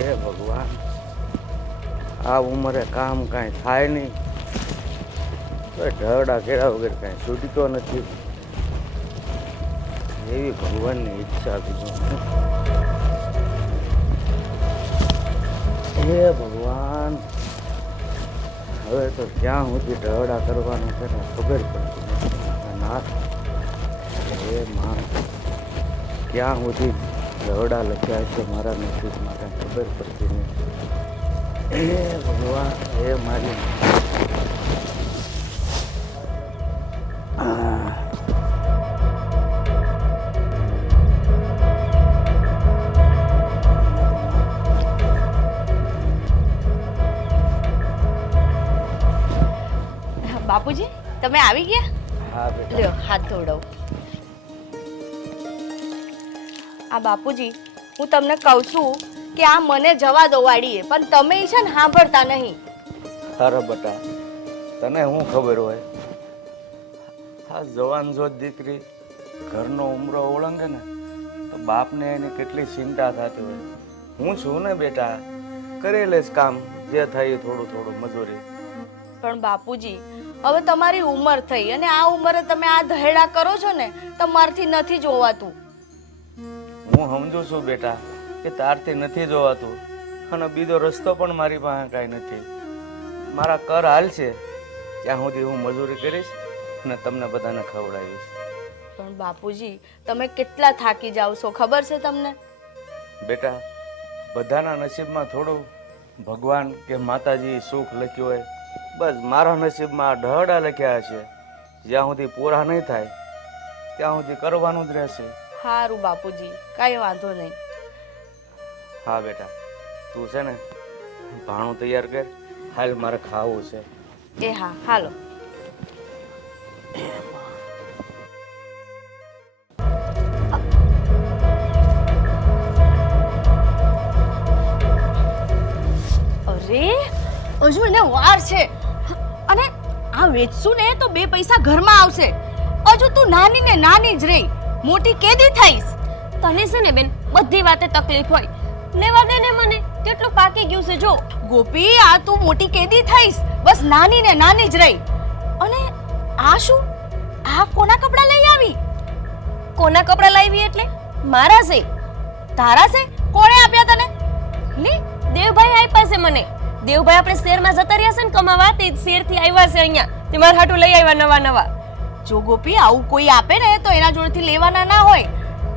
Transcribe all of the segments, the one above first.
હે ભગવાન, આ ઉંમરે કામ કાંઈ થાય નહીં તો ઢળડા કેળા વગર કાંઈ છૂટતો નથી. એવી ભગવાનની ઈચ્છા બીજું શું. હે ભગવાન, હવે તો ક્યાં સુધી ઢળડા કરવાનું છે ને ખબર પડતી નથી. નાથ, હે માં, ક્યાં સુધી ઢળડા લખ્યા છે મારા નસીબમાં કાંઈ ખબર પડતી નથી. હે ભગવાન, હે મારી બાપુજી, તમે આવી ગયા? હા બેટા. લ્યો હાથ ધોવડાવું. આ બાપુજી, હું તમને કહું છું કે આ મને જવા દો વાડીએ, પણ તમે છે ને સાંભળતા નહીં. અરે બટા, તને શું ખબર હોય? આ જવાન જોત દીકરી ઘરનો ઉમરો ઓળંગે ને તો બાપને એની કેટલી ચિંતા થતી હોય. હું છું ને બેટા, કરી લઈશ કામ, જે થાય એ થોડું થોડું મજૂરી. પણ બાપુજી, હવે તમારી ઉંમર થઈ અને આ ઉંમરે તમે આ ધહેડા કરો છો ને, તમારથી નથી જોવાતું. હું સમજુ છું બેટા કે તારથી નથી જોવાતું, અને બીજો રસ્તો પણ મારી પાસે કાંઈ નથી. મારા કર હાલ છે ત્યાં સુધી હું મજૂરી કરીશ અને તમને બધાને ખવડાવીશ. પણ બાપુજી, તમે કેટલા થાકી જાવ છો ખબર છે તમને? બેટા, બધાના નસીબમાં થોડું ભગવાન કે માતાજી સુખ લખ્યું હોય, બસ મારા નસીબમાં ઢળડા લખ્યા છે. જ્યાં સુધી પૂરા નહીં થાય ત્યાં સુધી કરવાનું જ રહેશે. સારું બાપુજી, કાંઈ વાંધો નહીં. હા બેટા, તું છે ને ભાણું તૈયાર કર, હાલ મારે ખાવું છે. એ હા, હાલો. અરે, હજુ એને વાર છે અને આ વેચશું ને તો બે પૈસા ઘરમાં આવશે. હજુ તું નાની ને નાની જ રહી, મોટી કેદી થઈશ? તને છે ને બેન બધી વાતે તકલીફ હોય, લેવા દે ને મને, કેટલું પાકી ગયું છે જો. ગોપી, આ તું મોટી કેદી થઈશ? બસ નાની ને નાની જ રહી. અને આ શું? આ કોના કપડા લઈ આવી? કોના કપડા લાવી એટલે? મારા છે. તારા છે? કોણે આપ્યા તને? લે, દેવભાઈ આપ્યા છે મને. દેવભાઈ આપણે શહેરમાં જતા રહ્યા છે ને કમાવા, તે શહેરથી આવ્યા છે અહીંયા, તે મારા હાટું લઈ આવ્યા નવા નવા. જો ગોપી, આવું કોઈ આપે ને તો એના જોડેથી લેવાના ના હોય.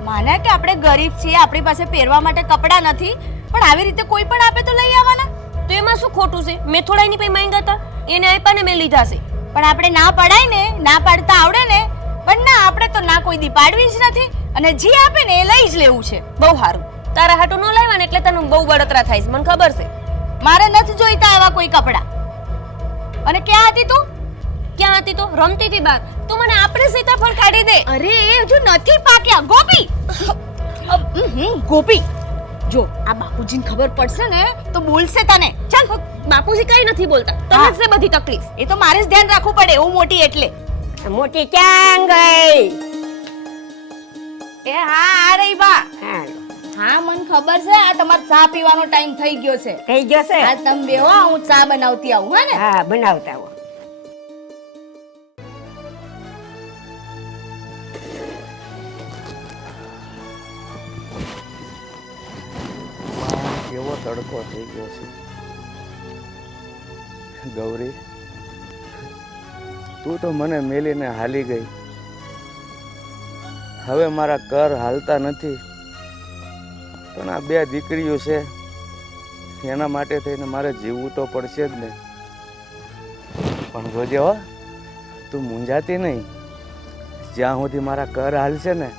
માને કે આપણે ગરીબ છીએ, આપણી પાસે પહેરવા માટે કપડાં નથી, પણ આવી રીતે કોઈ પણ આપે તો લઈ આવવાના. તો એમાં શું ખોટું છે? મેં થોડા એની પાસે માંગ્યા હતા, એને આપ્યા ને મેં લીધા છે. પણ આપણે ના પડાય ને, ના પાડતા આવડે ને. પણ ના, આપણે તો ના કોઈ દી પાડવી જ નથી, અને જે આપે ને એ લઈ જ લેવું છે. બહુ સારું. તારા હાટું ન લાવ્યા ને એટલે તને બહુ બળતરા થાય છે, મને ખબર છે. મારે નથી જોઈતા એવા કોઈ કપડાં. અને ક્યાં હતી તું? ક્યાં હતી તો? રમતી હતી બહાર. તું મને આપણે સીતાફળ કાઢી દે. અરે, એ હજુ નથી પાક્યા ગોપી. ગોપી, જો આ બાપુજીને ખબર પડશે ને તો બોલશે તને. ચાલ, બાપુજી કઈ નથી બોલતા, તને જ છે બધી તકલીફ. એ તો મારે જ ધ્યાન રાખવું પડે, હું મોટી એટલે. મોટી ક્યાં ગઈ? એ હા, આ રહી બા. હા, મને ખબર છે, આ તમારો ચા પીવાનો ટાઈમ થઈ ગયો છે. થઈ ગયો છે? હા, તમે બેહો, હું ચા બનાવતી આવું. હા ને? હા, બનાવતા આવો. કેવો તડકો થઈ ગયો છે. ગૌરી, તું તો મને મેલીને હાલી ગઈ. હવે મારા કર હાલતા નથી, પણ આ બે દીકરીઓ છે એના માટે થઈને મારે જીવવું તો પડશે જ ને. પણ જોજે હો, તું મૂંઝાતી નહીં. જ્યાં સુધી મારા કર હાલશે ને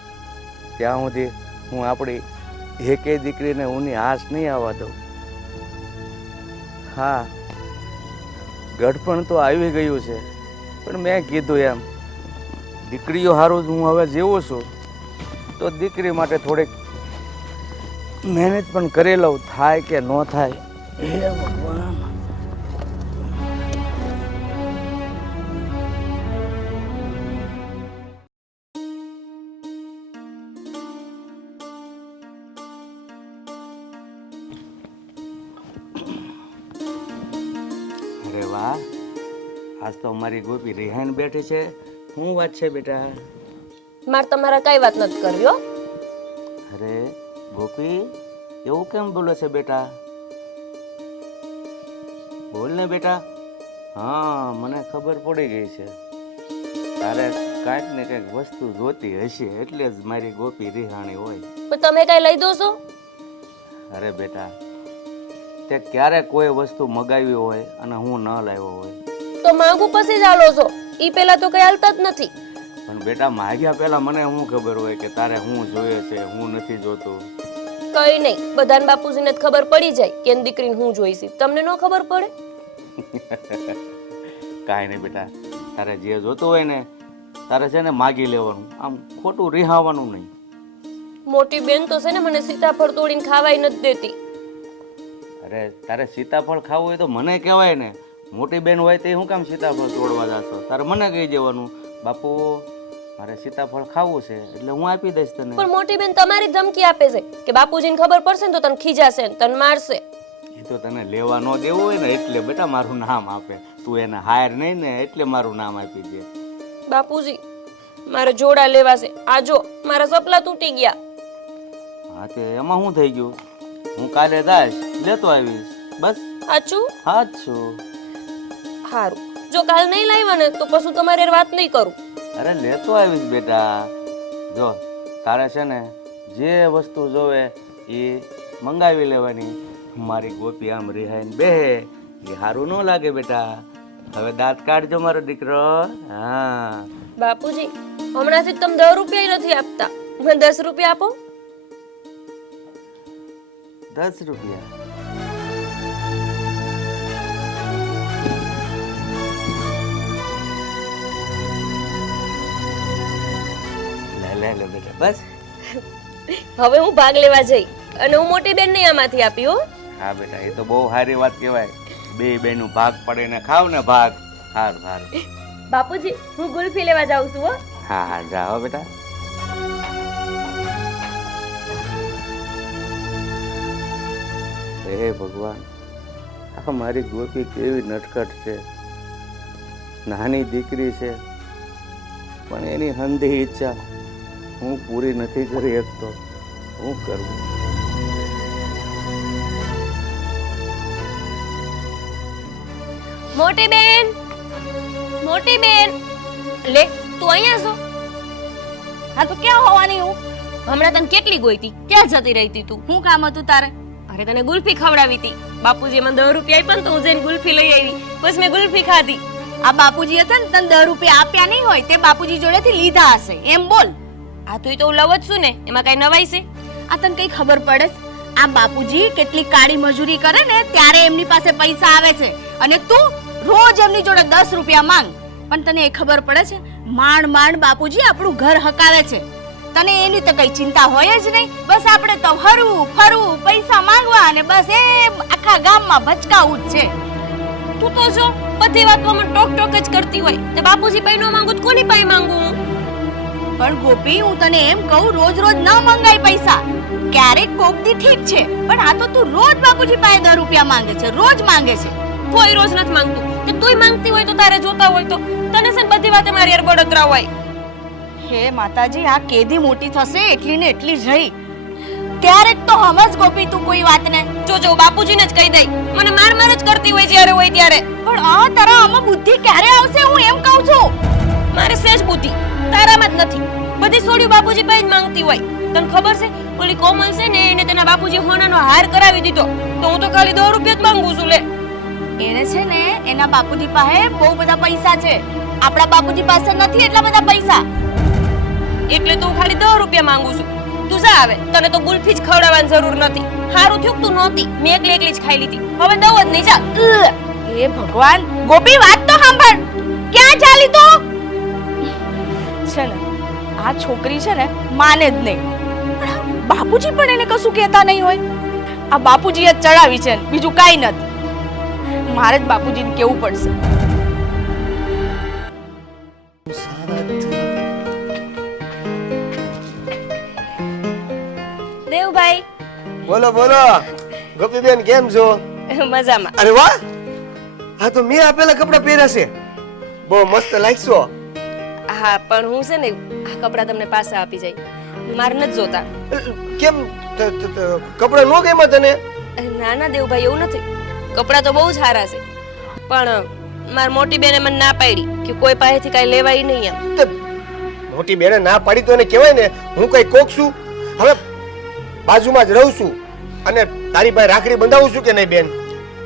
ત્યાં સુધી હું આપણી એકેય દીકરીને ઊની આશ નહીં આવવા દઉં. હા, ગઢપણ તો આવી ગયું છે, પણ મેં કીધું એમ દીકરીઓ હારું જ હું હવે જીવું છું, તો દીકરી માટે થોડીક મહેનત પણ કરી લઉં, થાય કે ન થાય. હે ભગવાન. અરે વાહ, આજ તો અમારી ગોપી રિહાઈને બેઠી છે. શું વાત છે બેટા? મારે તમારા કઈ વાત નથી કરવી હો. અરે ગોપી, એવું કેમ બોલે છે બેટા? બોલ ને બેટા. હા, મને ખબર પડી ગઈ છે. તારે કાંઈક ને કંઈક વસ્તુ જોતી હશે એટલે જ મારી ગોપી રિહાણી હોય. પણ તમે કઈ લઈ દો છો? અરે બેટા, તે ક્યારે કોઈ વસ્તુ મગાવી હોય અને હું ન લાવ્યો હોય? તો માંગુ પછી જ આલો છો. ઈ પેલા તો કઈ હાલતા જ નથી. પણ બેટા, માગ્યા પહેલા મને શું ખબર હોય કે તારે હું જોઈએ છે, હું નથી જોતું? કઈ નહીં, બધાને બાપુજીને જ ખબર પડી જાય કે એની દીકરીને હું જોઈશી. તમને ન ખબર પડે? કાંઈ નહીં બેટા, તારે જે જોતું હોય ને તારે છે ને માગી લેવાનું, આમ ખોટું રિહાવાનું નહીં. મોટી બેન તો છે ને મને સીતાફળ તોડીને ખાવાય નથી દેતી. અરે તારે સીતાફળ ખાવું હોય તો મને કહેવાય ને. મોટી બેન હોય તે હું કામ સીતાફળ તોડવા જાશો? તારે મને કહી દેવાનું, બાપુ મારે સીતાફળ ખાવું છે એટલે હું આપી દઈશ તને. પણ મોટી બેન તમારી ધમકી આપે છે કે બાપુજીને ખબર પડશે ને તો તને ખીજાશે ને તને મારશે. એ તો તને લેવા ન દેવું હોય ને એટલે બેટા મારું નામ આપે. તું એને હાર નહીં ને એટલે મારું નામ આપી દે. બાપુજી મારે જોડા લેવા છે. આ જો મારા સપલા તૂટી ગયા. હા, તે એમાં શું થઈ ગયું? હું કાલે દાશ લેતો આવીશ. બસ સાચું? હા જ છું. સારું, જો કાલ નહીં લાવ્યા ને તો પછી તમારે વાત નહીં કરું. અરે લેતો આવીશ બેટા. જો તારે છે ને જે વસ્તુ જોવે એ મંગાવી લેવાની. મારી ગોપી આમ રિહાઈને બેહે એ સારું ન લાગે બેટા. હવે દાંત કાઢજો મારો દીકરો. હા બાપુજી હમણાંથી તમે 10 રૂપિયા નથી આપતા. મને 10 રૂપિયા આપો. 10 રૂપિયા? લે લે બેટા, બસ. હવે હું ભાગ લેવા જઈ અને હું મોટી બેન ને આમાંથી આપી હો. હા બેટા, એ તો બહુ સારી વાત કહેવાય. બે બેનું ભાગ પડીને ખાવ ને ભાગ. સારું સારું. બાપુજી હું ગુલ્ફી લેવા જાઉં છું હો. હા હા, જાઓ બેટા. હે ભગવાન, આ મારી ગોપી કેવી નટખટ છે. નાની દીકરી છે પણ એની હંધી ઈચ્છા હું પૂરી નથી કરી શકતો. હું કરવું? મોટી બેન, મોટી બેન, લે તું અહીંયા છો? હા તો ક્યાં હોવાની હું? હમણાં તને કેટલી ગોઈતી, ક્યાં જતી રહી તી તું? શું કામ હતું તારે? અરે તને ગુલ્ફી ખવડાવી હતી. બાપુજી મને 10 રૂપિયા આપ્યા ને તો હું જઈને ગુલ્ફી લઈ આવી. પછી મેં ગુલ્ફી ખાધી. આ બાપુજી હતા ને તને 10 રૂપિયા આપ્યા નહીં હોય તે બાપુજી જોડેથી લીધા હશે એમ બોલ. આ તું તો હું લવ જ છું ને, એમાં કઈ નવાઈ છે? આ તને કઈ ખબર પડે છે? આ બાપુજી કેટલી કાળી મજૂરી કરે ને ત્યારે એમની પાસે પૈસા આવે છે અને તું રોજ એમની જોડે 10 રૂપિયા માંગ. પણ તને એ ખબર પડે છે માંડ માંડ બાપુજી આપણું ઘર હકાવે છે. તને એની તો કઈ ચિંતા હોય જ નહીં. બસ આપણે તો ફરવું ફરવું, પૈસા માંગવા અને બસ એ આખા ગામમાં ભચકાવું જ છે. તું તો જો બધી વાતમાં મને ટોક ટોક જ કરતી હોય. તે બાપુજી પાસે ન માંગુ તો કોની પાસે માંગુ હું? પણ ગોપી હું તને એમ કહું રોજ રોજ ન મંગાય પૈસા. ક્યારેક કોક દી ઠીક છે પણ આ તો તું રોજ બાપુજી પાસે 10 રૂપિયા માંગે છે, રોજ માંગે છે. કોઈ રોજ નથી માંગતું. કે તુંય માંગતી હોય તો તારે જોતા હોય તો તને છે ને બધી વાતે મારી યાર બળતરા હોય. હે માતાજી, આ કેદી મોટી થશે એટલી ને એટલી જ રહી. ક્યારેક તો સમજ ગોપી તું કોઈ વાતને. જો બાપુજીને જ કહી દઈ. મને માર માર જ કરતી હોય જ્યારે હોય ત્યારે. પણ આ તારા આમાં બુદ્ધિ ક્યારે આવશે હું એમ કહું છું. મારે સેજ બુદ્ધિ તારામાં જ નથી. બધી સોડી બાપુજી પાસે જ માંગતી હોય. તને ખબર છે ઓલી કોમલ છે ને એને તેના બાપુજી હોનાનો હાર કરાવી દીધો તો હું તો ખાલી 10 રૂપિયા જ માંગુ છું. લે એને છે ને એના બાપુજી પાસે બહુ બધા પૈસા છે. આપણા બાપુજી પાસે નથી એટલા બધા પૈસા. એટલે તો હું ખાલી 10 રૂપિયા માંગુ છું. તું જા આવે, તને તો ગુલ્ફી જ ખવડાવવાની જરૂર નથી. હારું થયું તું નહોતી, મેં એકલી જ ખાઈ લીધી. હવે દઉં જ નહીં. જા. હે ભગવાન, ગોપી વાત તો સાંભળ. ક્યાં ચાલી તો? છે ને આ છોકરી છે ને માને જ નહીં. બાપુજી પણ એને કશું કહેતા નહીં હોય. આ બાપુજી જ ચડાવી છે બીજું કાઈ નથી. મારે જ બાપુજીને કેવું પડશે. દેવભાઈ બોલો બોલો ગોપીબેન કેમ છો? મજામાં. અરે વાહ, હા તો મેં આપેલા કપડાં પહેર્યા છે. બહુ મસ્ત લાગશો. હા પણ હું છે ને આ કપડાં તમને પાછા આપી જાય મારે નથી જોતા. કેમ કપડાં નો ગમ્યા તને? ના ના દેવભાઈ એવું નથી, કપડાં તો બહુ જ સારા છે પણ મારી મોટી બેને મને ના પાડી કે કોઈ પાસેથી કાંઈ લેવાય નહીં એમ. તે મોટી બેને ના પાડી તો એને કહેવાય ને હું કઈ કોક છું? હવે બાજુમાં જ રહું છું અને તારી પાસે રાખડી બંધાવું છું કે નહીં બેન?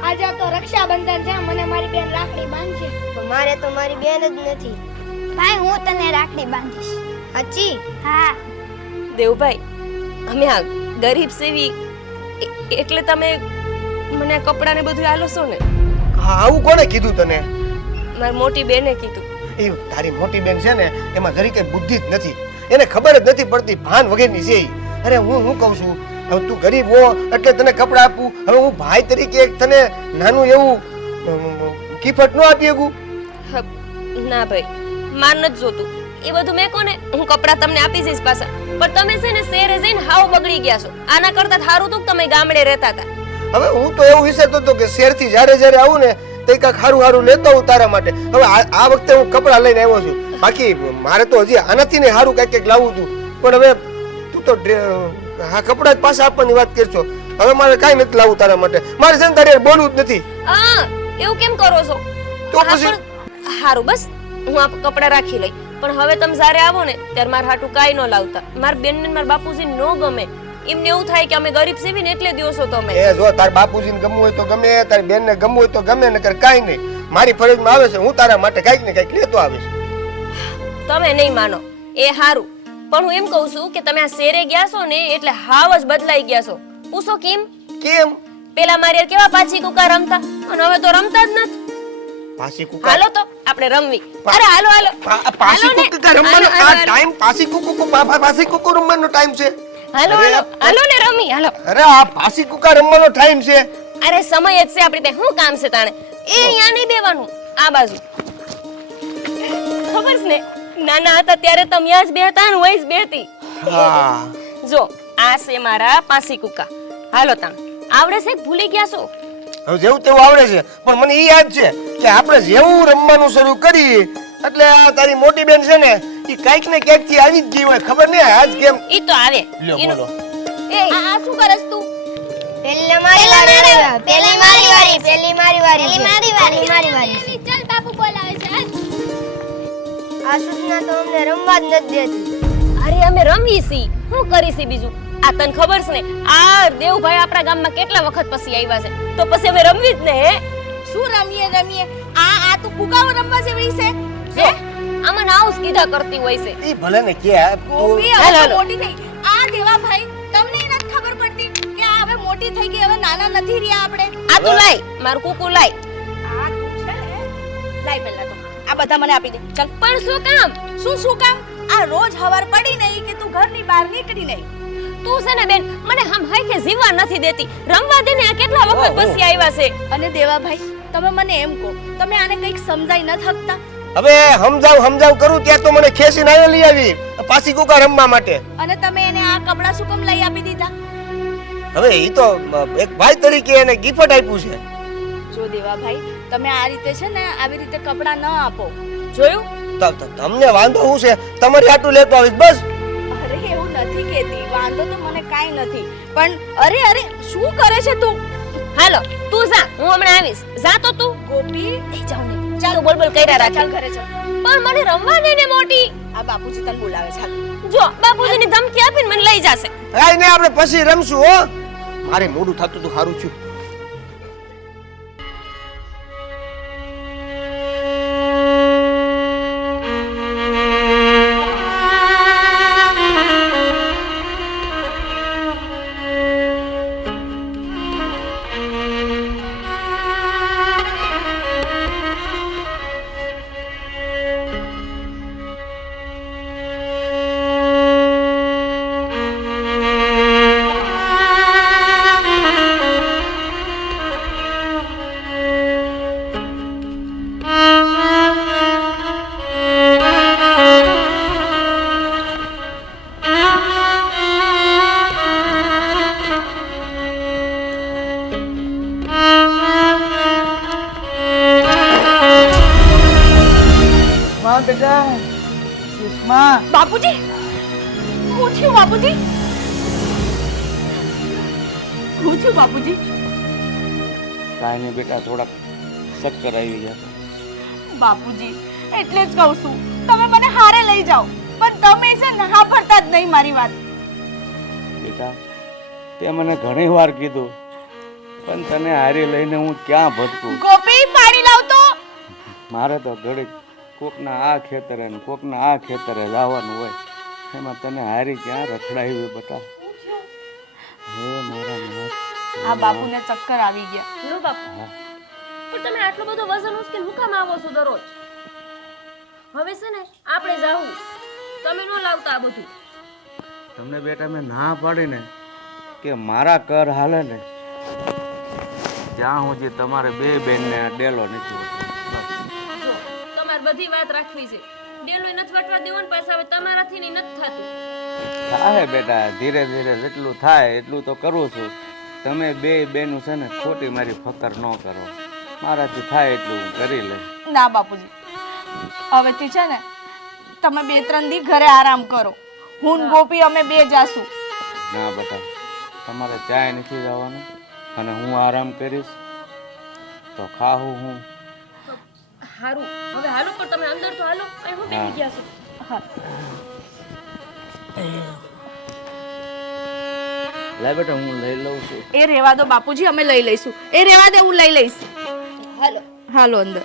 આજે તો રક્ષાબંધન છે, મને મારી બેન રાખડી બાંધશે. મારે તો મારી બેન જ નથી. ભાઈ હું તને રાખડી બાંધીશ. સાચી? હા. દેવભાઈ અમે આ ગરીબ સેવી એટલે તમે મને આ કપડાને બધું આલો છો ને? હા આવું કોને કીધું તને? મારી મોટી બેને કીધું. એ તારી મોટી બેન છે ને એમાં જરી કઈ બુદ્ધિ જ નથી, એને ખબર જ નથી પડતી, ભાન વગરની છે ઈ. અરે હું કહું છું હવે તું ગરીબ હો એટલે તને કપડાં આપું, હવે હું ભાઈ તરીકે એક તને નાનું એવું ગિફ્ટ ન આપી શકું? ના ભાઈ માર નથી જોતું એ બધું. મેં કોને હું કપડાં તમને આપી જઈશ પાછા, પણ તમે છે ને શહેરે જઈને હાવ બગડી ગયા છો. આના કરતા સારું તું તમે ગામડે રહેતા હતા. હવે હું તો એવું વિચારતો હતો કે શહેરથી જ્યારે આવું ને તો કાંઈક સારું સારું લેતો હું તારા માટે. હવે આ વખતે હું કપડાં લઈને આવ્યો છું, બાકી મારે તો હજી આનાથી ને સારું કંઈક લાવવું હતું, પણ હવે તું તો હા કપડાં જ પાછા આપવાની વાત કરશો. હવે મારે કાંઈ નથી લાવવું તારા માટે, મારે છે ને તારી હારે બોલવું જ નથી. હા એવું કેમ કરો છો? તો પછી સારું બસ હું આ કપડાં રાખી લઈ, પણ હવે તમે જ્યારે આવો ને ત્યારે મારા હાટું કાંઈ ન લાવતા. મારા બેન ને મારા બાપુજી ન ગમે, એમને એવું થાય કે અમે ગરીબ સેવી ને એટલે દિવસો તમે. એ જો તાર બાપુજીને ગમવું હોય તો ગમે, તારી બેનને ગમવું હોય તો ગમે, નકર કાંઈ નહીં. મારી ફરજમાં આવે છે, હું તારા માટે કાંઈક ને કાંઈક લેતો આવીશ. તમે નહીં માનો એ હારું, પણ હું એમ કહું છું કે તમે આ શેરે ગયા છો ને એટલે હાવ જ બદલાઈ ગયા છો. પૂછો કેમ? કેમ? પેલા મારી હારે કેવા પાછી કુકા રમતા અને હવે તો રમતા જ નથી. પાસી કુકા? હાલો તો આપણે રમવી. અરે હાલો હાલો પાસી હાલો ને. કુકા રમવાનો આ ટાઈમ? પાસી કુકુ રમવાનો ટાઈમ છે? હાલો હાલો હાલો ને રમી હાલો. અરે આ પાસી કુકા રમવાનો ટાઈમ છે? અરે સમય જ છે આપણી પાસે, શું કામ છે તાણે? એ અહીંયા નહીં બેવાનું, આ બાજુ. ખબર છે ને નાના હતા ત્યારે તમે ત્યાં જ બેહતા ને વહી જ બેહતી. હા જો આ છે મારા પાસી કુકા. હાલો તાણ આવડે છે કે ભૂલી ગયા છો? હવે જેવું તેવું આવડે છે, પણ મને એ યાદ છે કે આપણે જેવું રમવાનું શરૂ કરી એટલે આ તારી મોટી બેન છે ને એ કાંઈક ને ક્યાંક થી આવી જ ગઈ હોય, ખબર નહીં આજ કેમ. ઈ તો આવે. લ્યો એનું- બોલો. એ આ શું કરસ તું? પેલી મારી વારી, પેલી મારી વારી, પેલી મારી વારી, પેલી મારી વારી. મારી વારી. ચાલ બાપુ બોલાવે છે. આ સૂચના તો અમને રમવા જ નથી દેતી. અરે અમે રમી છી, શું કરી છી બીજું? આ તને ખબર છે ને આ દેવભાઈ આપણા ગામમાં કેટલા વખત પછી આવ્યા છે, તો પછી અમે રમવી જ ને. હે શું રમીએ? આ તું કુકાઓ રમવા જેવી છે? જો આમાં આવું જ કીધા કરતી હોય છે. ઈ ભલે ને કે ગોપી હવે હાલો, તો હાલો. મોટી થઈ. આ દેવા ભાઈ તમને ય નથી ખબર પડતી કે આ હવે મોટી થઈ ગઈ, હવે નાના નથી રહ્યા આપણે. આ તું લાય મારું કુકુ લાય. આ તું છે ને લાઈ પહેલા તો આ બધા મને આપી દે. ચાલ. પણ શું કામ? શું કામ? આ રોજ હવાર પડી નહીં કે તું ઘરની બહાર નીકળી નહીં. તું છે ને બેન મને હમ હાય કે જીવવા નથી દેતી. રમવા દે ને, આ કેટલા વખત પછી આવ્યા છે. અને દેવાભાઈ તમે મને એમ કહો, તમે આને કંઈક સમજાઈ ન થકતા? હવે સમજાવ કરું ત્યાં તો મને ખેંચીને આવ્યો લઈ આવી પાસી કુકા રમવા માટે. અને તમે એને આ કપડાં શું કામ લઈ આપી દીધા? હવે ઈ તો એક ભાઈ તરીકે એને ગિફ્ટ આપ્યું છે. જો દેવાભાઈ તમે આ રીતે છે ને આવી રીતે કપડાં ન આપો. જોયું? તમને વાંધો શું છે? તમારી આટલું લેતો આવીશ બસ. અરે એવું નથી કહેતી, વાંધો તો મને કાંઈ નથી, પણ અરે શું કરે છે તું? હાલો તું જા, હું હમણાં આવીશ. જા તો તું. ગોપી નહીં જાવ ને. ચાલો બોલ બોલ કર્યા રાખે. ચાલ ઘરે ચાલ. પણ મને રમવા દે ને મોટી. આ બાપુજી તને બોલાવે છે. હાલ. જો બાપુજીની ધમકી આપીને મને લઈ જશે. કાઈ નહીં, આપણે પછી રમશું હો. મારે મોડું થતું તું સારું છું. બેટા સુષ્મા બાપુજી શું થયું બાપુજી? શું થયું બાપુજી? કાંઈ નહીં બેટા, થોડાક ચક્કર આવી ગયા. બાપુજી એટલે જ કહું છું તમે મને હારે લઈ જાઓ, પણ તમે છે ને હા પડતા જ નહીં મારી વાત. બેટા તે મને ઘણી વાર કીધું, પણ તને હારી લઈને હું ક્યાં ભટકું? ગોપી પાણી લાવતો. મારે તો ઘડીક કોકના આ ખેતરે ને કોકના આ ખેતરે જવાનું હોય, એમાં તને હારી ક્યાં રખડાવી બેટા? હે મારા નાથ. આ બાપુને ચક્કર આવી ગયા. લો બાપુ, પણ તમે આટલો બધો વજન ઉચકીને હું કામ આવો છો દરરોજ? હવે છે ને આપણે જાવું, તમે ન લાવતા આ બધું. તમને બેટા મેં ના પાડીને કે મારા કર હાલે ને જ્યાં સુધી તમારે બે બેનને ડેલો નથી હોતો. જો તમારે બધી વાત રાખવી છે, ડેલોય નથી વટવા દેવો ને પાછા હવે તમારાથી નહીં નથી થતું. થાય બેટા, ધીરે ધીરે જેટલું થાય એટલું તો કરું છું. તમે બે બેનું છે ને ખોટી મારી ફકર ન કરો. મારાથી થાય એટલું હું કરી લઈશ. ના બાપુજી, હવેથી છે ને તમે 2-3 દી ઘરે આરામ કરો. હું ને ગોપી અમે બે જાશું. ના બેટા, તમારે ચાય નથી જવાનું અને હું આરામ કરીશ તો ખાવું હું. હારું, હવે હાલો, પણ તમે અંદર તો હાલો. અહીં હું બેસી ગયા છો? હા. લે બેટા, હું લઈ લઉં છું. એ રેવા દો બાપુજી, અમે લઈ લઈશું. એ રેવા દે, હું લઈ લઈશ. હાલો. હાલો અંદર.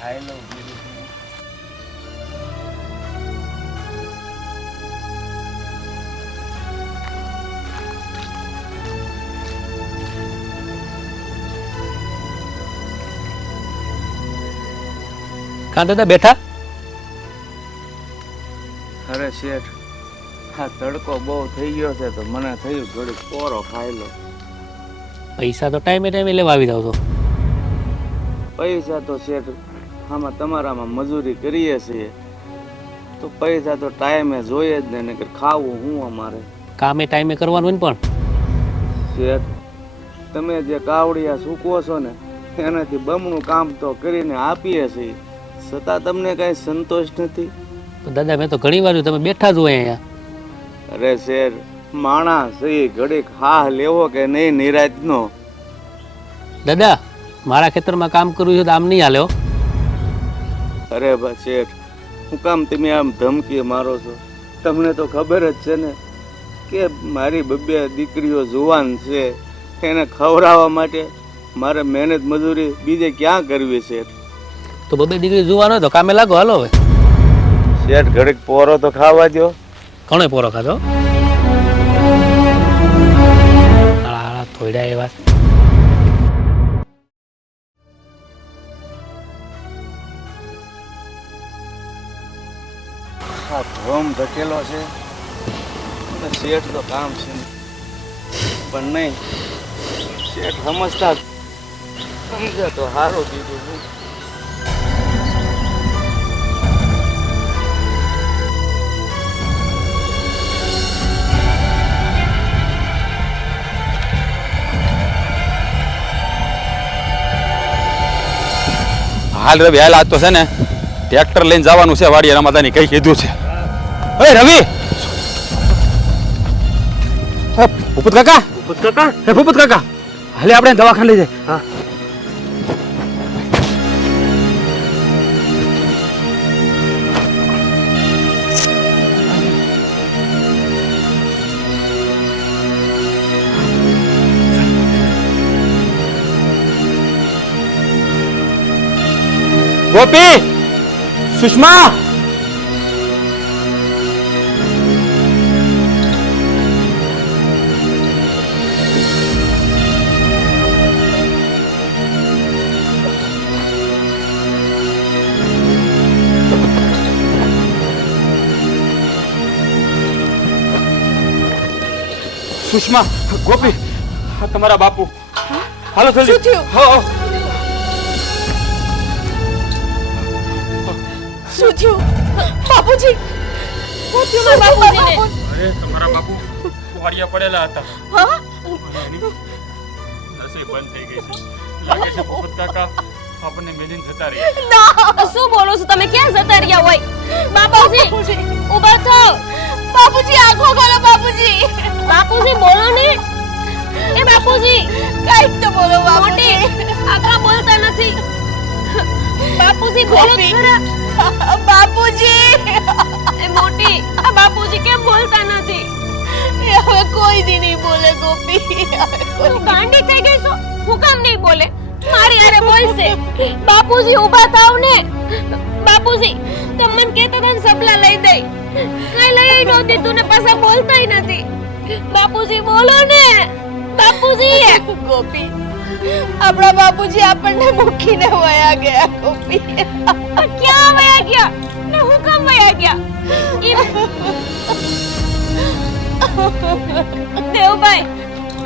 ખાઈ લઉં. કાં દાદા બેઠા? અરે શેઠ, આ તડકો બહુ થઈ ગયો છે તો મને થયું ઘડીક પોરો ખાઈ લો. પૈસા તો ટાઈમે ટાઈમે લેવા આવી જાવ છો. પૈસા તો શેઠ આમાં તમારામાં મજૂરી કરીએ છીએ તો પૈસા તો ટાઈમે જોઈએ જ ને, કે ખાવું હું અમારે. કામે ટાઈમે કરવાનું હોય ને પણ શેઠ, તમે જે કાવડિયા સૂકવો છો ને એનાથી બમણું કામ તો કરીને આપીએ છીએ, છતાં તમને કાંઈ સંતોષ નથી. તો દાદા મેં તો ઘણી વાર જોયું, તમે બેઠા જ હોય અહીંયા. અરે શેઠ, માણસ એ ઘડીક હા લેવો કે નહીં નિરાજનો. દાદા મારા ખેતરમાં કામ કરવું છે તો આમ નહીં હાલે હો. અરે બા શેઠ, હું કામ તમે આમ ધમકી મારો છો? તમને તો ખબર જ છે ને કે મારી બબ્બે દીકરીઓ જુવાન છે, એને ખવડાવવા માટે મારે મહેનત મજૂરી બીજે ક્યાં કરવી છે? તો બબે દીકરી જોવાનો હોય તો કામે લાગો. હાલો હવે શેઠ, ઘડીક પોરો તો ખાવા દો. ઘણો પોરો ખાધો. થોડા એવા આ ધોમ ધકેલો છે અને શેઠ તો કામ છે પણ નહીં. શેઠ સમજતા સમજે તો સારું કીધું હું. હાલ રવિ, હાલ આજ તો છે ને ટ્રેક્ટર લઈને જવાનું છે વાડીયા માતાની, કઈ કીધું છે. હે રવિ, ભૂપત કાકા, ભૂપત કાકા, હે ભૂપત કાકા, હાલે આપણે દવાખાને લઈ જાય. હા ગોપી, સુષ્મા, સુષ્મા, ગોપી, આ તમારા બાપુ. હાલો જલ્દી. શું થયું? હો, હો. શું થયું બાપુજી? શું થયું મારા બાપુજીને? અરે તમારા બાપુ વાડિયા પડેલા હતા. હા? નસી બંધ થઈ ગઈ છે. લાગે છે ભૂપત કાકા આપણને મેલીને જતા રહ્યા. ના શું બોલો છો તમે? ક્યાં જતા રહ્યા હોય? બાપુજી ઊભા થાઓ. બાપુજી આંખો ખોલો બાપુજી. બાપુજી બોલો ને. એ બાપુજી કઈક તો બોલો બાપુજી. આખા બોલતા નથી. બાપુજી બોલો તો ખરા. બાપુજી એ મોટી આ બાપુજી કેમ બોલતા નથી? એ હવે કોઈ દી નહીં બોલે ગોપી. તું ગાંડી થઈ ગઈ છો? હું કામ નહીં બોલે? મારી હારે બોલશે. બાપુજી ઊભા થાવ ને. બાપુજી તમે મને કહેતા હતા ને સપલા લઈ દઈ. કઈ લઈ નો દીધું ને પાછા બોલતાય નથી. બાપુજી બોલો ને. બાપુજી ગોપી આપણા બાપુજી આપણને મૂકીને વયા ગયા ગોપી. ક્યાં વયા ગયા ને હું કામ વયા ગયા? દેવભાઈ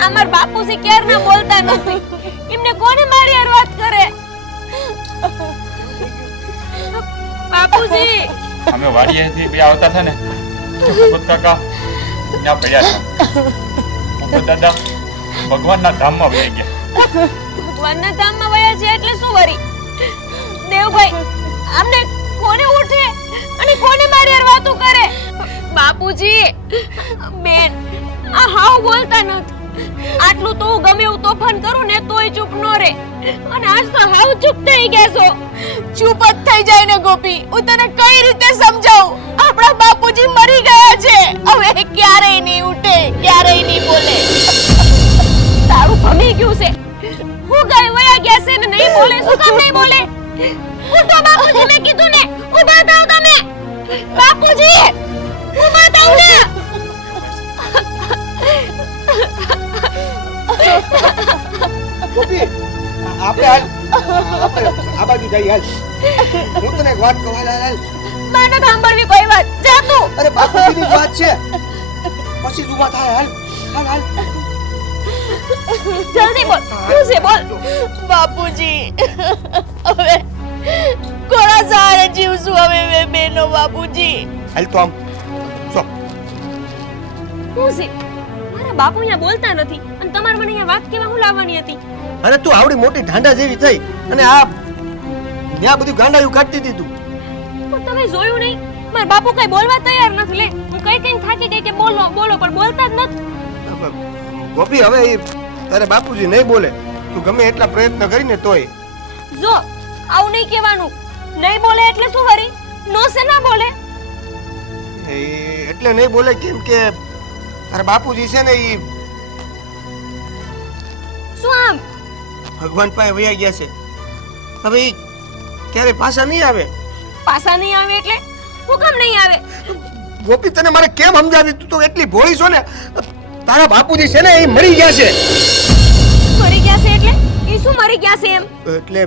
અમાર બાપુજી ક્યારના બોલતા નથી. એમને કોને મારી હારે વાત કરે? બાપુજી અમે વાડિયાથી બે આવતા હતા ને ભૂપત કાકા ત્યાં પડ્યા હતા. ભૂપત દાદા ભગવાનના ધામમાં વહી ગયા. ભગવાનના ધામમાં વયા છે એટલે શું વરી? દેવભાઈ આમને કોને ઉઠે અને કોને મારી હારે વાતો કરે? બાપુજી બેન આ હાવ બોલતા નથી. આટલું તો હું ગમે એવું તોફાન કરું ને તોય ચૂપ નો રે. અને આજ તો હાવ ચૂપ થઈ ગયા છો. ચૂપ જ થઈ જાય ને ગોપી. હું તને કઈ રીતે સમજાવું? આપણા બાપુજી મરી ગયા છે. હવે ક્યારેય નહીં ઉઠે, ક્યારેય નહીં બોલે. તારું ભમી ગયું છે. હું ગઈ વયા ગયા છે ને નહીં બોલે. શું કામ નહીં બોલે? ઉઠો બાપુજી, મેં કીધું ને. ઊભા થાઓ તમે. બાપુજી ઊભા થાઓ ને. ગોપી આપણે હાલ આપણે આ બાજુ જઈએ હાલ. હું તને એક વાત કહું હાલ હાલ હાલ. માને સાંભળવી કોઈ વાત. જા તું. અરે બાપુજીની જ વાત છે. પછી જ ઊભા થાય હાલ હાલ હાલ. જલ્દી બોલ. શું છે બોલ? બાપુજી હવે કોના સહારે જીવશું હવે બે બેનો બાપુજી? હાલ તો આમ જો. શું છે? મારા બાપુ અહીંયા બોલતા નથી અને તમારે મને અહીંયા વાત કેવા હું લાવવાની હતી? અરે તું આવડી મોટી ઢાંડા જેવી થઈ અને આ ત્યાં બધું ગાંડાયું કાઢતી દીધું. પણ તમે જોયું નહીં? મારા બાપુ કઈ બોલવા તૈયાર નથી. લે હું કઈ કઈ થાકી ગઈ કે બોલો બોલો પણ બોલતા જ નથી. ગોપી હવે એ તારે બાપુજી નહીં બોલે. તું ગમે એટલા પ્રયત્ન કરીને તોય જો આવું નહીં કહેવાનું. નહીં બોલે એટલે શું વરી? નો સે ના બોલે. એટલે નહીં બોલે કેમ કે તારા બાપુજી છે ને એ શું આમ? ભગવાન પાસે વયા ગયા છે. હવે ઈ ક્યારે પાછા નહીં આવે. પાછા નહીં આવે એટલે હું કામ નહીં આવે? ગોપી તને મારે કેમ સમજાવી? તું તો એટલી ભોળી છો ને. તારા બાપુજી છે ને એ મરી ગયા છે. મરી ગયા છે એટલે? ઈ શું મરી ગયા છે એમ? એટલે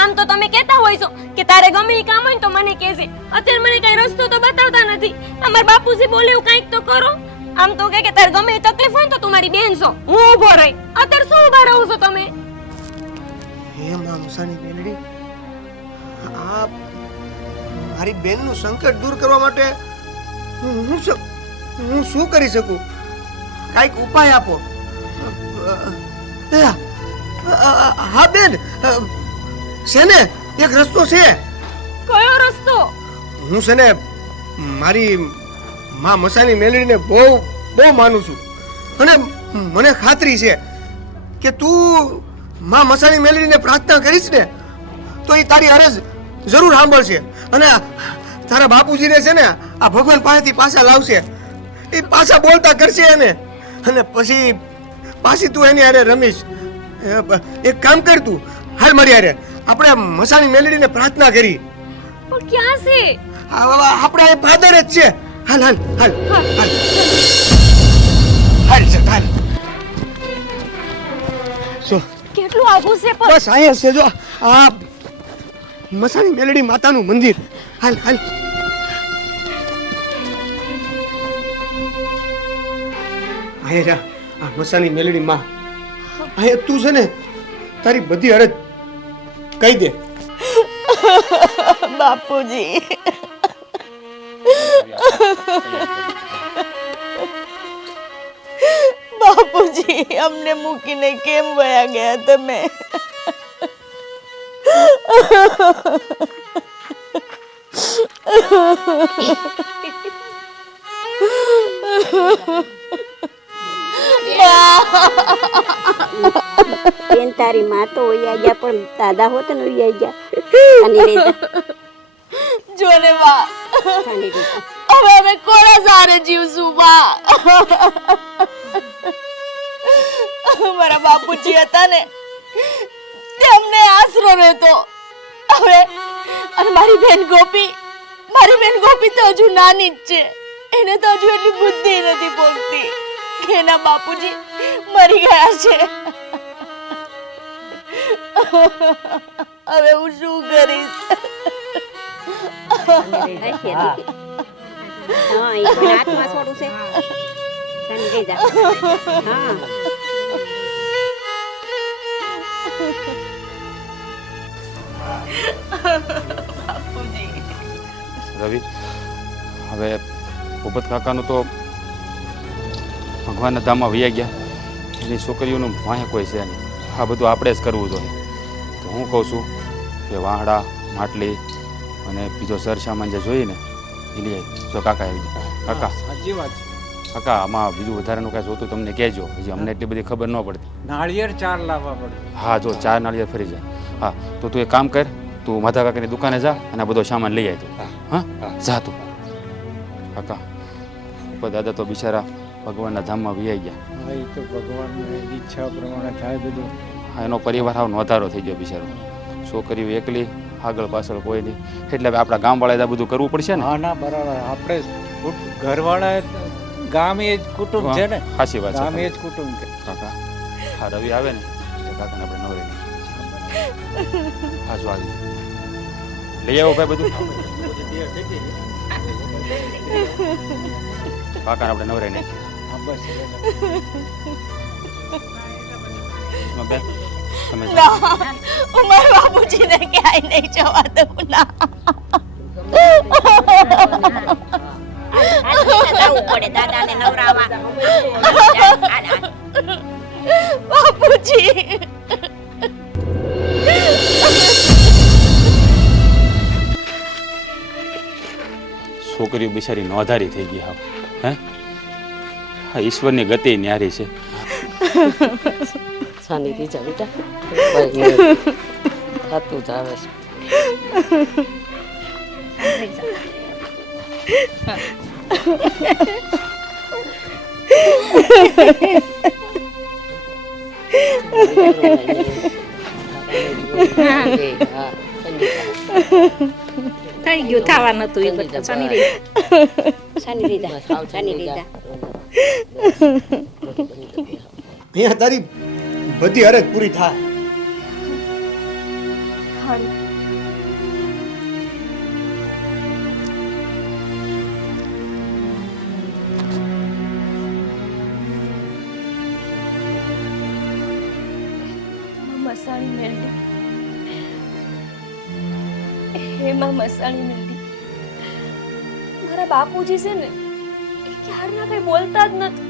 આમ તો તમે કહેતા હોય છો કે તારે ગમે ઈ કામ હોય ને તો મને કહેજે. અત્યારે મને કઈ રસ્તો તો બતાવતા નથી. અમાર બાપુજી બોલે એવું કંઈક તો કરો. આમ તો કે તારે ગમે ઈ તકલીફ હોય ને તો તું મારી બેન છો. હું ઊભો રહી. અત્યારે શું ઊભા રહો છો તમે? હે માં મુસાની બેનડી, આ મારી બેનનું સંકટ દૂર કરવા માટે હું શું કરી શકું? કાંઈક ઉપાય આપો. હા બેન, છે ને એક રસ્તો છે. કયો રસ્તો? હું છે ને મારી માં મસાની મેલડીને બહુ બહુ માનું છું અને મને ખાતરી છે કે તું માં મસાની મેલડીને પ્રાર્થના કરીશ ને તો એ તારી અરજ જરૂર સાંભળશે અને તારા બાપુજીને છે ને આ ભગવાન પાસેથી પાછા લાવશે. એ પાછા બોલતા કરશે એને અને પછી પાછી તું એની હારે રમીશ. એક કામ કર, તું હાલ મારી હારે આપણે મસાણી મેલડીને પ્રાર્થના કરી. પણ ક્યાં છે? આપણે આ ફાધર જ છે. હાલ હાલ હાલ હાલ હાલ છે હાલ. જો કેટલું આઘું છે પણ? બસ અહીંયા છે જો આ મસાણી મેલડી માતાનું મંદિર. હાલ હાલ. અહીંયા જા આ મસાણી મેલડી માં. અહીંયા તું છે ને તારી બધી અરજ કહી દે. બાપુજી બાપુજી અમને મૂકીને કેમ વયા ગયા તમે? બેન તારી માં તો વૈયા ગયા પણ દાદા હોત ને વૈયા ગયા. અને રેતા જોને બા અને રેતા હવે અમે કોના સારે જીવશું બા? મારા બાપુજી હતા ને તેમને આશરો રહેતો. હવે અને મારી બેન ગોપી તો હજુ નાની જ છે. એને તો હજુ એટલી બુદ્ધિ નથી પહોંચતી કે એના બાપુજી મરી ગયા છે. હવે હું શું કરીશ? હા એ પણ હાથમાં છોડું છે. સાની રેતા હા રવિ, હવે ભૂપત કાકાનું તો ભગવાનના ધામમાં વૈયા ગયા. એની છોકરીઓનું વાંહે કોઈ છે નહીં. આ બધું આપણે જ કરવું જોઈએ. તો હું કહું છું કે વાહડા માટલી અને બીજો સરસામાન જે જોઈએ ને એ લઈ આવી. જો કાકા આવી ગયા. કાકા સાચી વાત છે. કાકા આમાં બીજું વધારાનું કાંઈ જોતું તમને કહેજો. હજી અમને એટલી બધી ખબર ન પડતી. નાળિયેર 4 લાવવા પડે. હા જો 4 નાળિયેર ફરી જાય. હા તો તું એક કામ કર, તું માધા કાકાની દુકાને જા અને આ બધો સામાન લઈ આવી તું. હા જા તું. કાકા ઉપર દાદા તો બિચારા ભગવાનના ધામમાં વિયાઈ ગયા. હા એ તો ભગવાનની ઈચ્છા પ્રમાણે થાય બધું. હા એનો પરિવાર હાવ નોંધારો થઈ ગયો બિચારો. છોકરીઓ એકલી, આગળ પાછળ કોઈ નહીં. એટલે હવે આપણા ગામવાળાએ આ બધું કરવું પડશે ને. હા ના બરાબર. આપણે ઘરવાળા ગામ એ જ કુટુંબ છે ને. સાચી વાત ગામ છે એ જ કુટુંબ છે. કાકા. હા રવિ આવે ને એટલે કાકાને આપણે નવરે નહીં. હા જો આવી લઈ આવો ભાઈ બધું. કાકાને આપણે નવરે નહીં. હા બસ બેન તમે જાઓ. ના હું મારા બાપુજીને ક્યાંય નહીં જવા દઉં. ના જવું પડે દાદાને નવરાવા. બાપુજી છોકરીઓ બિચારી નોંધારી થઈ ગઈ હાવ. હે હા ઈશ્વરની ગતિ ન્યારી છે. શાંતિથી જા બેટા. થતું જ આવે છે. થઈ ગયું થવા નતું એ બધું. સાની રેતા સાની રેતા સાની રેતા અહીંયા તારી બધી અરજ પૂરી થાય. મસાણી મેલડી, હેમાં મસાણી મેલડી. મારા બાપુજી છે ને એ ક્યારના કઈ બોલતા જ નથી.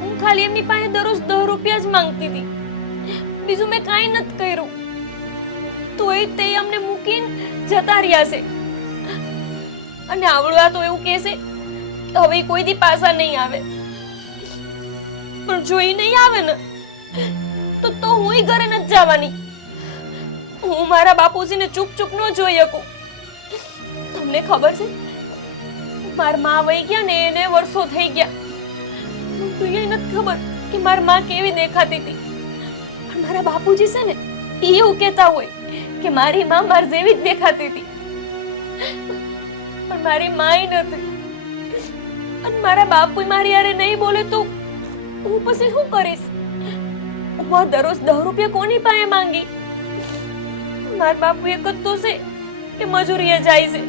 હું ખાલી એમની પાસે દરરોજ 10 રૂપિયા જ માંગતી હતી. બીજું મેં કાંઈ નથી કર્યું. તોય તે અમને મૂકીને જતા રહ્યા છે. અને આવડવા તો એવું કહે છે કે હવે કોઈ દી પાછા નહીં આવે. પણ જો ઈ નહીં આવે ને તો હુંય ઘરે નથી જવાની. હું મારા બાપુજીને ચૂપ ચૂપ ન જોઈ શકું. તમને ખબર છે મારા માં વહી ગયા ને એને વર્ષો થઈ ગયા. તો એ નથી ખબર કે મારી માં કેવી દેખાતી હતી. મારા બાપુજી છે ને ઈ એવું કહેતા હોય કે મારી માં માર જેવી જ દેખાતી હતી, પણ મારી માય નથી. અને મારા બાપુ મારી યારે નહીં બોલે તો હું પછી શું કરીશ? હું દરરોજ 10 રૂપિયા કોની પાસે માંગી? મારા બાપુ એક જ તો છે કે મજૂરીએ જાય છે.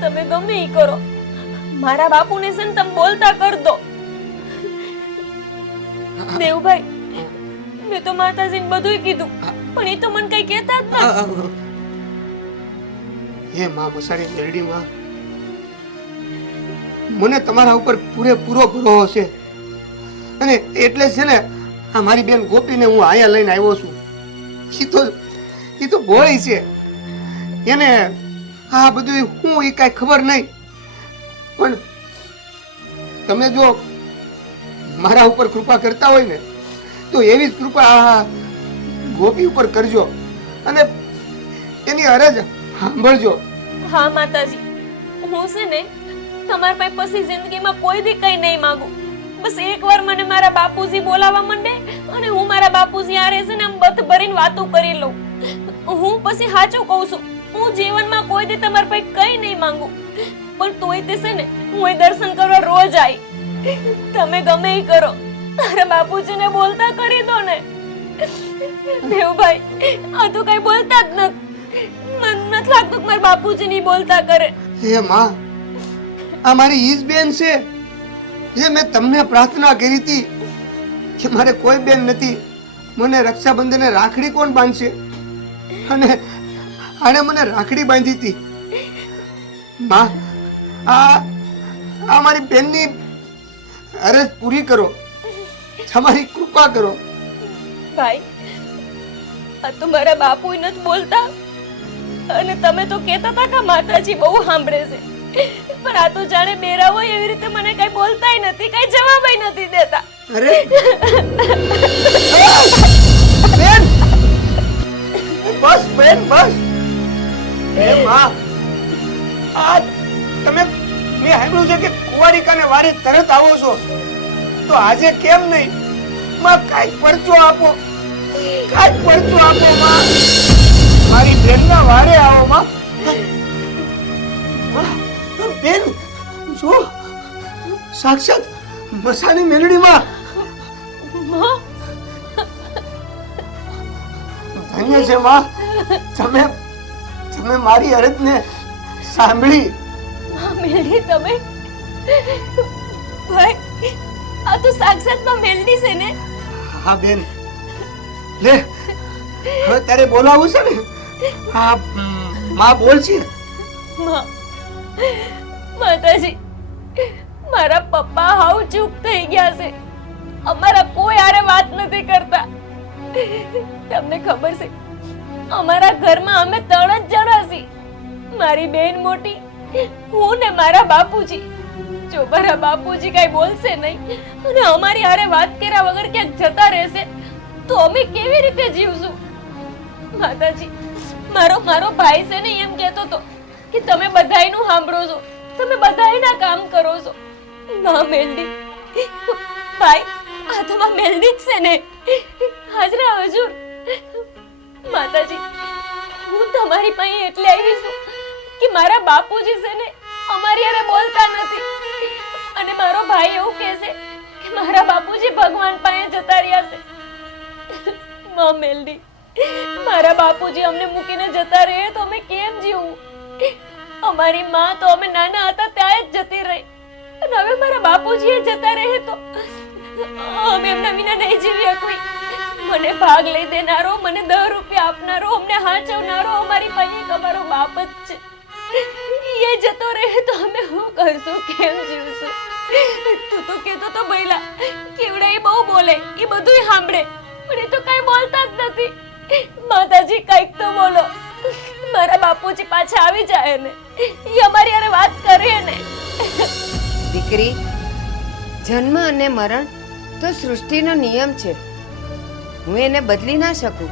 તમે ગમે ઈ કરો, મારા બાપુને છે ને તમે બોલતા કર દો. દેવભાઈ, મેં તો માતાજીને બધુંય કીધું, પણ એ તો મને કઈ કહેતા જ નથી. હે માં મસાણી મેરડી માં, મને તમારા ઉપર પૂરેપૂરો ભરોસો છે, અને એટલે છે ને આ મારી બેન ગોપીને હું આયા લઈને આવ્યો છું. ઈ તો ભોળી છે, એને આ બધું હું એ કાંઈ ખબર નહીં, પણ તમે જો મારા ઉપર કૃપા કરતા હોય ને તો એવી જ કૃપા આ ગોપી ઉપર કરજો અને એની અરજ સાંભળજો. હા માતાજી, હું છે ને તમારા પાસે પછી જિંદગીમાં કોઈ દી કઈ નહીં માંગુ. બસ એકવાર મને મારા બાપુજી બોલાવવા માંડે અને હું મારા બાપુજી આરે છે ને આમ બત ભરીને વાતો કરી લઉં. હું પછી સાચું કહું છું, હું જીવનમાં કોઈ દી તમારા પાસે કઈ નહીં માંગુ, પણ તોય તે છે ને હું એ દર્શન કરવા રોજ આવી. તમે ગમે ઈ કરો, તારા બાપુજીને બોલતા કરી દો ને. દેવભાઈ, આ તો કઈ બોલતા જ નથી. મને નથી લાગતું કે મારા બાપુજી ની બોલતા કરે. હે માં, આ મારી ઈ જ બેન છે જે મેં તમને પ્રાર્થના કરી હતી કે મારે કોઈ બેન નથી, મને રક્ષાબંધને રાખડી કોણ બાંધશે, અને આને મને રાખડી બાંધી હતી. માં, આ મારી બેનની અરજ પૂરી કરો, તમારી કૃપા કરો. ભાઈ, આ તો મારા બાપુય નથી બોલતા, અને તમે તો કહેતા હતા કે માતાજી બહુ સાંભળે છે, પણ આ તો જાણે બેરા હોય એવી રીતે મને કઈ બોલતાય નથી, કઈ જવાબય નથી દેતા. અરે બેન, બસ બેન બસ. એ માં, આ તમે મેં સાંભળ્યું છે કે કુંવારિકાને વારે તરત આવો છો, તો આજે કેમ નહીં? માં, કાંઈક પરચો આપો, કાંઈક પરચો આપો માં. મારી બેનના વારે આવો માં. બેન જો, સાક્ષાત મસાણી મેલડીમાં. ધન્ય છે માં, તમે મારી અરજને સાંભળી. મેલડી, તમે? ભાઈ, આ તો સાક્ષાત માં મેલડી છે ને? હા બેન, લે હવે તારે બોલાવું છે ને? હા માં, બોલ છે. માતાજી, મારા પપ્પા હાવ ચૂપ થઈ ગયા છે, અમારા કોઈ આરે વાત નથી કરતા. તમને ખબર છે, અમારા ઘરમાં અમે 3 જ જણા છીએ, મારી બેન મોટી, હું ને મારા બાપુજી. જો મારા બાપુજી કઈ બોલશે નહીં અને અમારી આરે વાત કર્યા વગર ક્યાંક જતા રહેશે તો અમે કેવી રીતે જીવશું? માતાજી, મારો ભાઈ છે ને એમ કહેતો હતો કે તમે બધાયનું સાંભળો છો, તમે બધાયના કામ કરો છો. માં મેલડી, ભાઈ, આ તો માં મેલડી જ છે ને? હાજરા હજુર. માતાજી, હું તમારી પાસે એટલે આવી છું કે મારા બાપુજી છે ને અમારી હારે બોલતા નથી, અને મારો ભાઈ એવું કહે છે કે મારા બાપુજી ભગવાન પાસે જતા રહ્યા છે. માં મેલડી, મારા બાપુજી અમને મૂકીને જતા રહે તો અમે કેમ જીવવું? અમારી માં તો અમે નાના હતા ત્યાં જ જતી રહી, અને હવે મારા બાપુજી જતા રહે તો અમે એમના વિના નહીં જીવી શકવી. મને ભાગ લઈ દેનારો, મને 10 રૂપિયા આપનારો, અમને હાચવનારો અમારી પાસે એક અમારો બાપ જ છે. એ જતો રહે તો અમે શું કરશું, કેમ જીવશું? તું તો કહેતો તો ભઈલા કેવડા એ બહુ બોલે, એ બધુંય સાંભળે, પણ એ તો કઈ બોલતા જ નથી. માતાજી, કઈક તો બોલો, મારા બાપુજી પાછા આવી જાય ને, એ અમારી હારે વાત કરે ને. દીકરી, જન્મ અને મરણ તો સૃષ્ટિનો નિયમ છે, હું એને બદલી ના શકું.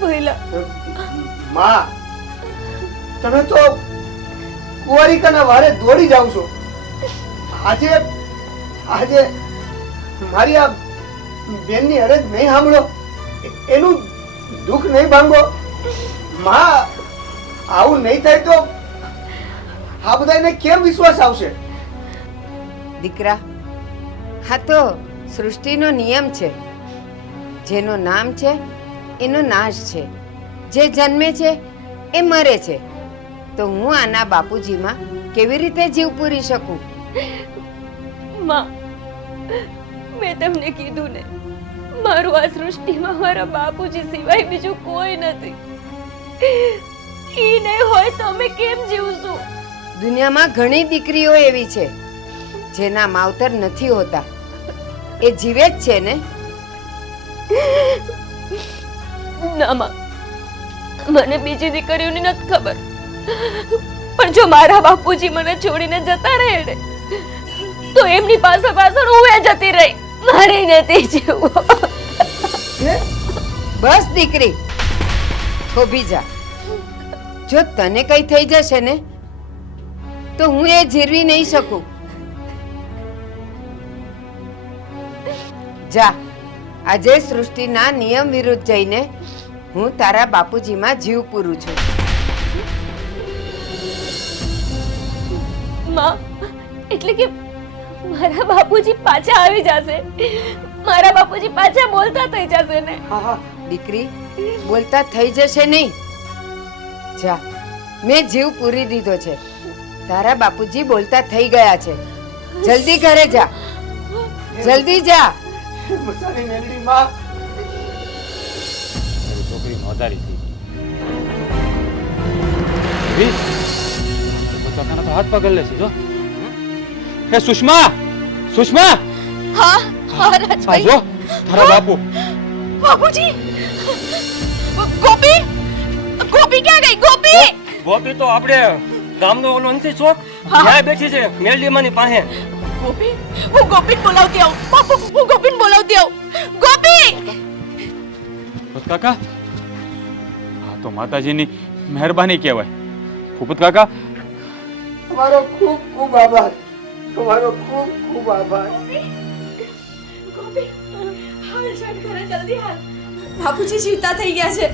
ભઈલા, માં, તમે તો કુંવારિકાના વારે દોડી જાવ છો. આજે મારી આ બેનની અરજ નહીં સાંભળો, એનું દુઃખ નહીં ભાંગો. માં આવું નહીં થાય તો આ બધાને કેમ વિશ્વાસ આવશે? દીકરા, હા તો સૃષ્ટિનો નિયમ છે. જેનું નામ છે એનો નાશ છે, જે જન્મે છે એ મરે છે. તો હું આના બાપુજીમાં કેવી રીતે જીવ પૂરી શકું? માં, મેં તમને કીધું ને, મારું આ સૃષ્ટિમાં મારા બાપુજી સિવાય બીજું કોઈ નથી. ઈ નહીં હોય તો અમે કેમ જીવશું? દુનિયામાં ઘણી દીકરીઓ એવી છે જેના માવતર નથી હોતા, એ જીવે જ છે ને. ના માં, મને બીજી દીકરીઓની નથી ખબર, પણ જો મારા બાપુજી મને છોડીને જતા રહે ને તો એમની પાછળ પાછળ હું જતી રહી. મારે નથી જીવવું. બસ દીકરી, થોભી જા. જો તને કઈ થઈ જશે ને તો હું એ જીરવી નહીં શકું. જા, આજે સૃષ્ટિના નિયમ વિરુદ્ધ જઈને હું તારા બાપુજીમાં જીવ પૂરું છું. માં, એટલે કે મારા બાપુજી પાછા આવી જશે? મારા બાપુજી પાછા બોલતા થઈ જશે ને? દીકરી, બોલતા થઈ જશે નહીં. જા, મેં જીવ પૂરી દીધો છે. તારા બાપુજી બોલતા થઈ ગયા છે. જલ્દી ઘરે જા, જલ્દી જા. મસાણી મેલડી માં, મારી છોકરી નોંધારી થઈ કાકાના તો હાથ પકડ લેશે. જો હે સુષ્મા, સુષ્મા! હા હા રાજભાઈ. જો તારા બાપુ. બાપુજી! ગોપી! ગોપી ક્યાં ગઈ? ગોપી! ગોપી તો આપણે ગામનો ઓલો નથી ચોક, ત્યાં બેઠી છે મેલડીમાની પાસે. ગોપી, હું ગોપીને બોલાવતી આવું. બાપુ, હું ગોપીને બોલાવતી આવું. ગોપી! ભૂપત કાકા, આ તો માતાજીની મહેરબાની કહેવાય. ભૂપત કાકા, તમારો ખૂબ ખૂબ આભાર. તમારો ખૂબ ખૂબ આભાર. ગોપી, હાલ ચાલ ઘરે જલ્દી હાલ. બાપુજી જીવતા થઈ ગયા છે.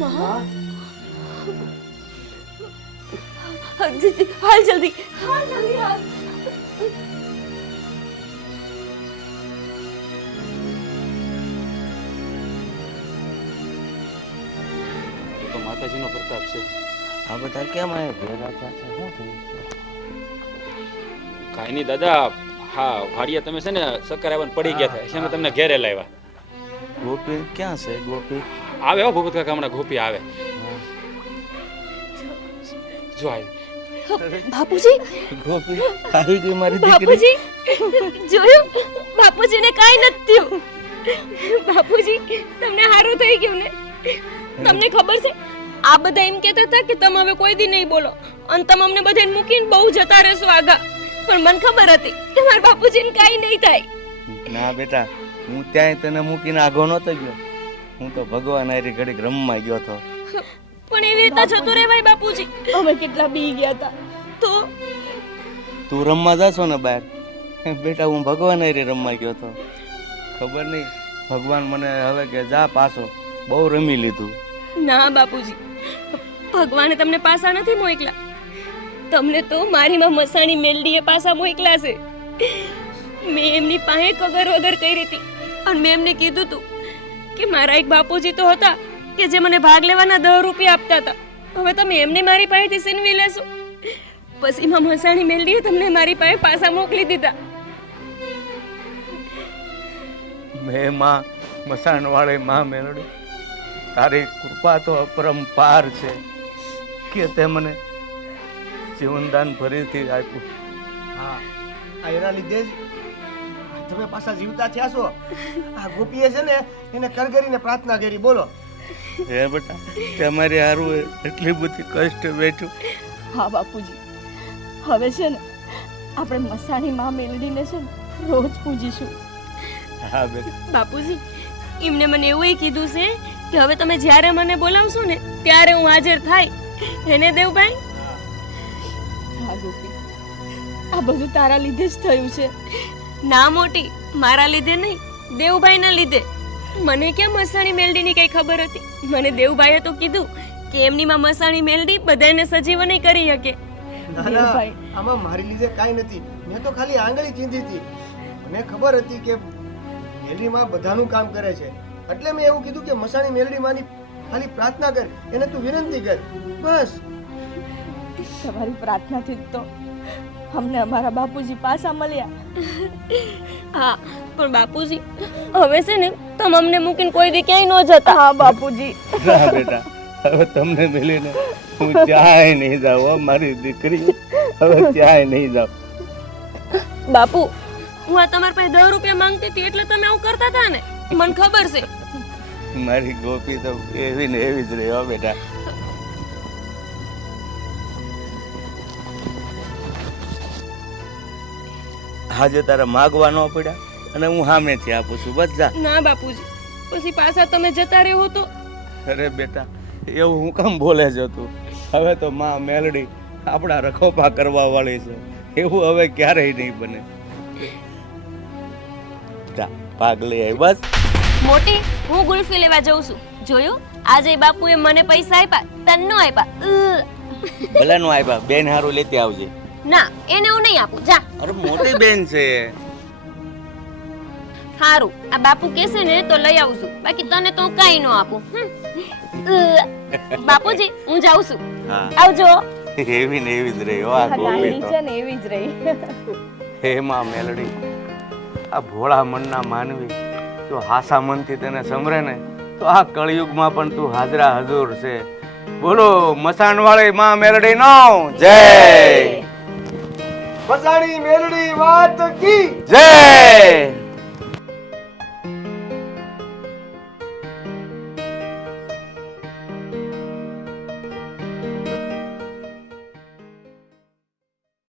માં, હાલ જલ્દી, હાલ જલ્દી હાલ. તો માતાજીનો પ્રતાપ છે. આ બધા કેમ આયા ભેગા થયા છે? શું થયું છે? કાંઈ નહીં દાદા, હા વાડિયા તમે છે ને ચક્કર આવવાનું પડી ગયા હતા એટલે અમે તમને ઘેરે લાવ્યા. ગોપી ક્યાં છે? ગોપી આવે હો ભૂપત કાકા, હમણાં ગોપી આવે. જો આવી. બાપુજી, ગોપી આવી ગઈ મારી દીકરી. બાપુજી જોયું? બાપુજીને કાઈ નથી થયું. બાપુજી, તમને સારું થઈ ગયું ને? તમને ખબર છે, આ બધા એમ કહેતા હતા કે તમે હવે કોઈ દી નહીં બોલો અને તમે અમને બધાને મૂકીને બહુ જતા રહેશો આગા, પણ મને ખબર હતી કે મારા બાપુજીને કાઈ નહીં થાય. ના બેટા, હું ત્યાંય તને મૂકીને આગો નતો ગયો. હું તો ભગવાન હારી ઘડીક રમવા ગયો હતો. પણ એવી રીતે જતો રહેવાય બાપુજી? અમે કેટલા બી ગયા હતા. તો તું રમવા જાશો ને બહાર? બેટા, હું ભગવાન હારી રમવા ગયો હતો. ખબર નહીં, ભગવાન મને હવે કે જા પાછો, બહુ રમી લીધું. ના બાપુજી, ભગવાને તમને પાસા નથી મોકલા. તમને તો મારી માં મસાણી મેલડીએ પાસા મોકલા છે. મેં એમની પાસે કગર વગર કરી હતી અને મેં એમને કીધું હતું કે મારા એક બાપુજી તો હતા કે જે મને ભાગ લેવાના 10 રૂપિયા આપતા હતા. હવે તમે એમને મારી પાસેથી છીનવી લેશો? પછી માં મસાણી મેલડીએ તમને મારી પાસે પાસા મોકલી દીધા. મેં માં મસાણ વાળી માં મેળવી, તારી કૃપા તો અપરંપાર છે કે તે મને જીવનદાન ફરીથી આપ્યું. હા, આ એના લીધે જ તમે પાછા જીવતા થયા છો. આ ગોપીએ છે ને એને કરગરીને પ્રાર્થના કરી. બોલો હે બેટા, તમારી હારું એટલી બધી કષ્ટ વેઠ્યું. હા બાપુજી, હવે છે ને આપણે મસાણી માં મેલડીને છે ને રોજ પૂજીશું. હા બેટા. બાપુજી, એમને મને એવું કીધું છે કે હવે તમે જ્યારે મને બોલાવશો ને ત્યારે હું હાજર થાય. એને દેવભાઈ? હા ગોપી, આ બધું તારા લીધે જ થયું છે. ના મોટી, મારા લીધે નહીં, દેવભાઈના લીધે. મને ક્યાં મસાણી મેલડીની કઈ ખબર હતી. મને દેવભાઈએ તો કીધું કે એમનીમાં મસાણી મેલડી બધાને સજીવન કરી શકે. ના ના, આમાં મારી લીધે કાંઈ નથી. મેં તો ખાલી આંગળી ચીંધી હતી. મને ખબર હતી કે મેલડી માં બધાનું કામ કરે છે, એટલે મેં એવું કીધું કે મસાણી મેલડી માની ખાલી પ્રાર્થના કર, એને તું વિનંતી કર, બસ. તમારી પ્રાર્થનાથી જ તો અમને અમારા બાપુજી પાછા મળ્યા. હા, પણ બાપુજી હવે છે ને તમે અમને મૂકીને કોઈ દી ક્યાંય ન જતા. હા બાપુજી. ના બેટા, હવે તમને મળીને હું ક્યાંય નહીં જાઉં, મારી દીકરી. હવે ક્યાંય નહીં જાઉં. બાપુ, હું આ તમારા પાસે 10 રૂપિયા માંગતી હતી એટલે તમે આવું કરતા હતા ને, મને ખબર છે. મારી ગોપી તો એવી ને એવી જ રહી હો બેટા. આજે તારે માગવા ન પડ્યા અને હું સામેથી આપું છું, બસ જા. ના બાપુજી, પછી પાછા તમે જતા રહ્યો તો. અરે બેટા, એવું હું કામ બોલે છે તું? હવે તો માં મેલડી આપણા રખોપા કરવા વાળી છે, એવું હવે ક્યારેય નહીં બને. જા, ભાગ લઈ આવી બસ. મોટી, હું ગુલ્ફી લેવા જઉં છું. જોયું, આજે બાપુએ મને પૈસા આપ્યા, તને ન આપ્યા. ભલે નો આવ્યા, બેન હારું લેતી આવજે. ના, એને હું નહીં આપું. જા. અરે મોટી બેન છે. હારું, આ બાપુ કહેશે ને તો લઈ આવું છું, બાકી તને તો હું કાંઈ ન આપું. બાપુજી, હું જાઉં છું. આવજો. એવી ને એવી જ રહી હો આ ગોપી તો. છે ને એવી જ રહી. હે માં મેલડી, આ ભોળા મનના માનવી જો હાસા મનથી તને સમરે ને તો આ કળિયુગમાં પણ તું હાજરા હજુર છે. બોલો મસાણ વાળી માં મેલડી નો જય. મસાણી મેલડી વાત કી જય.